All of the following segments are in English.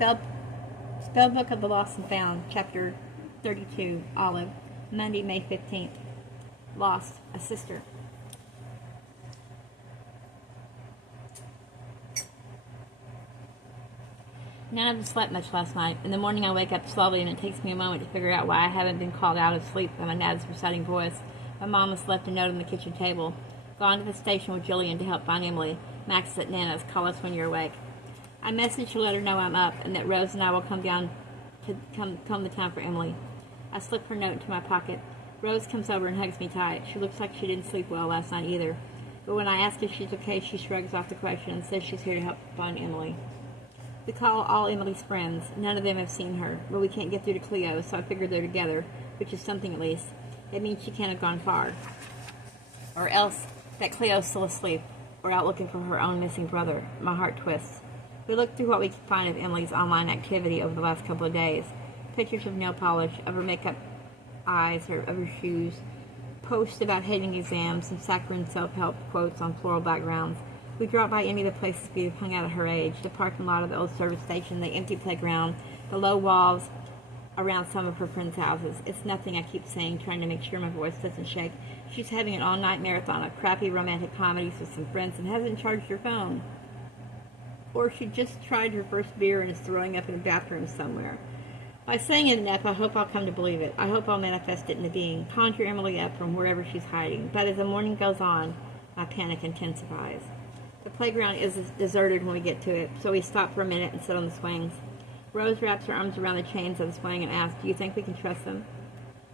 Spellbook of the Lost and Found, Chapter 32, Olive, Monday, May 15th. Lost, a sister. None of us slept much last night. In the morning I wake up slowly and it takes me a moment to figure out why I haven't been called out of sleep by my dad's reciting voice. My mom has left a note on the kitchen table. Gone to the station with Jillian to help find Emily. Max is at Nana's. Call us when you're awake. I messaged to let her know I'm up and that Rose and I will come down to come to town for Emily. I slip her note into my pocket. Rose comes over and hugs me tight. She looks like she didn't sleep well last night either. But when I ask if she's okay, she shrugs off the question and says she's here to help find Emily. We call all Emily's friends. None of them have seen her, but we can't get through to Cleo, so I figured they're together, which is something at least. It means she can't have gone far. Or else that Cleo's still asleep, or out looking for her own missing brother. My heart twists. We look through what we can find of Emily's online activity over the last couple of days. Pictures of nail polish, of her makeup eyes, of her shoes, posts about hating exams, and saccharine self-help quotes on floral backgrounds. We drop by any of the places we have hung out at her age, the parking lot of the old service station, the empty playground, the low walls around some of her friends' houses. It's nothing, I keep saying, trying to make sure my voice doesn't shake. She's having an all-night marathon of crappy romantic comedies with some friends and hasn't charged her phone. Or she just tried her first beer and is throwing up in a bathroom somewhere. By saying it enough, I hope I'll come to believe it. I hope I'll manifest it into being. Conjure Emily up from wherever she's hiding. But as the morning goes on, my panic intensifies. The playground is deserted when we get to it, so we stop for a minute and sit on the swings. Rose wraps her arms around the chains of the swing and asks, "Do you think we can trust them?"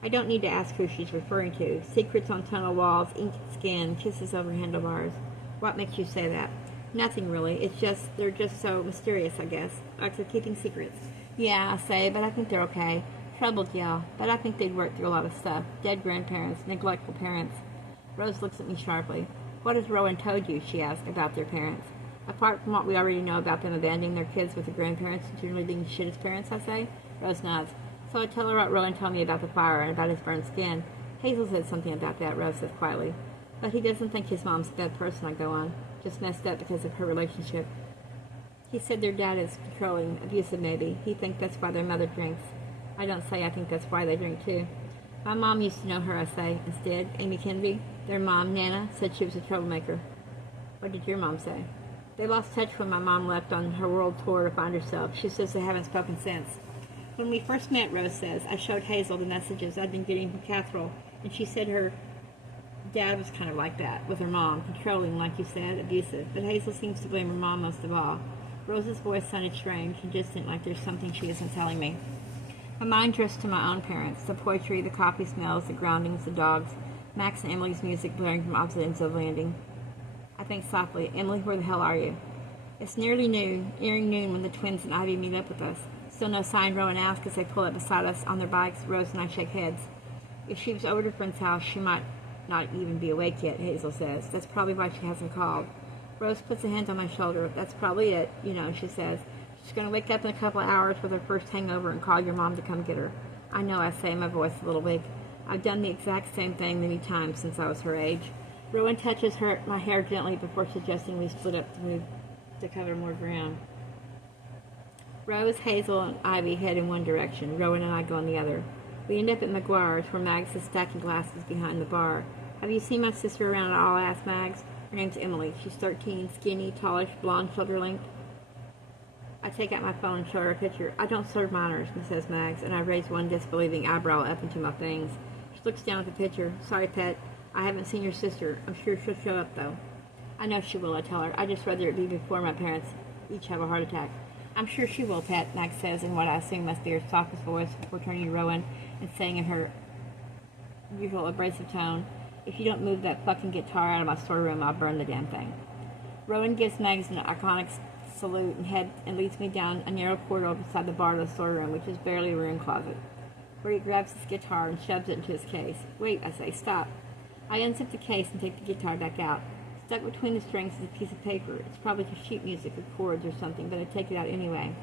I don't need to ask who she's referring to. Secrets on tunnel walls, inked skin, kisses over handlebars. What makes you say that? Nothing really. It's just, they're just so mysterious, I guess. Like they're keeping secrets. Yeah, I say, but I think they're okay. Troubled, yeah, but I think they'd worked through a lot of stuff. Dead grandparents, neglectful parents. Rose looks at me sharply. What has Rowan told you, she asked, about their parents? Apart from what we already know about them abandoning their kids with the grandparents and generally being shit as parents, I say. Rose nods. So I tell her what Rowan told me about the fire and about his burned skin. Hazel said something about that, Rose says quietly. But he doesn't think his mom's a bad person, I go on. Just messed up because of her relationship. He said their dad is controlling, abusive maybe. He thinks that's why their mother drinks. I don't say I think that's why they drink too. My mom used to know her, I say. Instead, Amy Kennedy, their mom, Nana, said she was a troublemaker. What did your mom say? They lost touch when my mom left on her world tour to find herself. She says they haven't spoken since. When we first met, Rose says, I showed Hazel the messages I'd been getting from Catherall, and she said her dad was kind of like that, with her mom, controlling, like you said, abusive. But Hazel seems to blame her mom most of all. Rose's voice sounded strange and distant, like there's something she isn't telling me. My mind drifts to my own parents, the poetry, the coffee smells, the groundings, the dogs, Max and Emily's music blaring from opposite ends of the landing. I think softly, Emily, where the hell are you? It's nearly noon, nearing noon when the twins and Ivy meet up with us. Still no sign, Rowan asks as they pull up beside us on their bikes. Rose and I shake heads. If she was over to a friend's house, she might not even be awake yet, Hazel says. That's probably why she hasn't called. Rose puts a hand on my shoulder. That's probably it, she says. She's going to wake up in a couple of hours with her first hangover and call your mom to come get her. I know, I say, my voice a little weak. I've done the exact same thing many times since I was her age. Rowan touches my hair gently before suggesting we split up to move to cover more ground. Rose, Hazel, and Ivy head in one direction. Rowan and I go in the other. We end up at McGuire's, where Mags is stacking glasses behind the bar. Have you seen my sister around at all? Asked Mags. Her name's Emily. She's 13, skinny, tallish, blonde, shoulder length. I take out my phone and show her a picture. I don't serve minors, says Mags, and I raise one disbelieving eyebrow up into my fangs. She looks down at the picture. Sorry, pet. I haven't seen your sister. I'm sure she'll show up, though. I know she will, I tell her. I just rather it be before my parents each have a heart attack. I'm sure she will, pet, Max says in what I assume must be her softest voice before turning to Rowan and saying in her usual abrasive tone, if you don't move that fucking guitar out of my storeroom, I'll burn the damn thing. Rowan gives Mags an iconic salute and leads me down a narrow corridor beside the bar of the storeroom, which is barely a room closet, where he grabs his guitar and shoves it into his case. Wait, I say, stop. I unzip the case and take the guitar back out. Stuck between the strings is a piece of paper. It's probably just sheet music or chords or something, but I take it out anyway.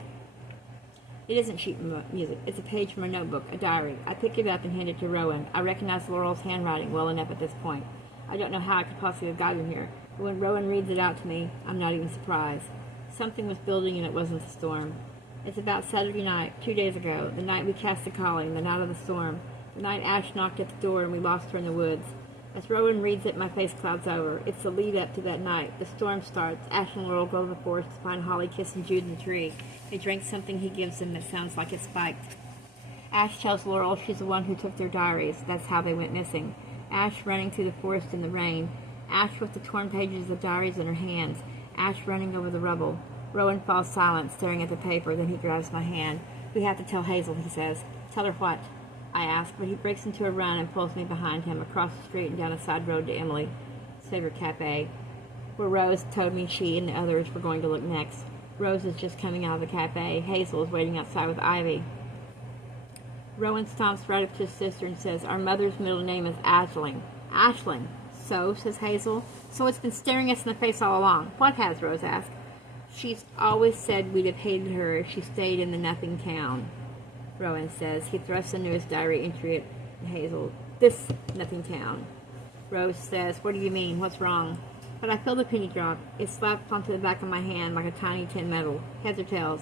It isn't sheet music. It's a page from a notebook, a diary. I pick it up and hand it to Rowan. I recognize Laurel's handwriting well enough at this point. I don't know how I could possibly have gotten here, but when Rowan reads it out to me, I'm not even surprised. Something was building and it wasn't a storm. It's about Saturday night, 2 days ago, the night we cast the calling, the night of the storm, the night Ash knocked at the door and we lost her in the woods. As Rowan reads it, my face clouds over. It's the lead up to that night. The storm starts. Ash and Laurel go to the forest to find Holly kissing Jude in the tree. They drink something he gives them that sounds like it's spiked. Ash tells Laurel she's the one who took their diaries. That's how they went missing. Ash running through the forest in the rain. Ash with the torn pages of diaries in her hands. Ash running over the rubble. Rowan falls silent, staring at the paper. Then he grabs my hand. We have to tell Hazel, he says. Tell her what? I ask, but he breaks into a run and pulls me behind him across the street and down a side road to Emily's favorite cafe, where Rose told me she and the others were going to look next. Rose is just coming out of the cafe. Hazel is waiting outside with Ivy. Rowan stomps right up to his sister and says, our mother's middle name is Aisling. Aisling. So, says Hazel. So it's been staring us in the face all along. What has, Rose asked. She's always said we'd have hated her if she stayed in the nothing town, Rowan says. He thrusts the newest diary entry at Hazel. This nothing town. Rose says, what do you mean? What's wrong? But I feel the penny drop. It slapped onto the back of my hand like a tiny tin medal. Heads or tails?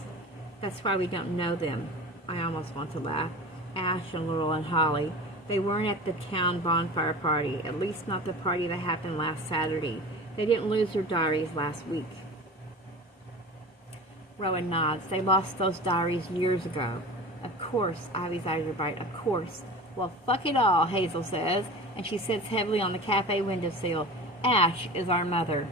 That's why we don't know them. I almost want to laugh. Ash and Laurel and Holly. They weren't at the town bonfire party. At least not the party that happened last Saturday. They didn't lose their diaries last week. Rowan nods. They lost those diaries years ago. Of course, Ivy's eyes are bright. Of course. Well, fuck it all, Hazel says, and she sits heavily on the cafe windowsill. Ash is our mother.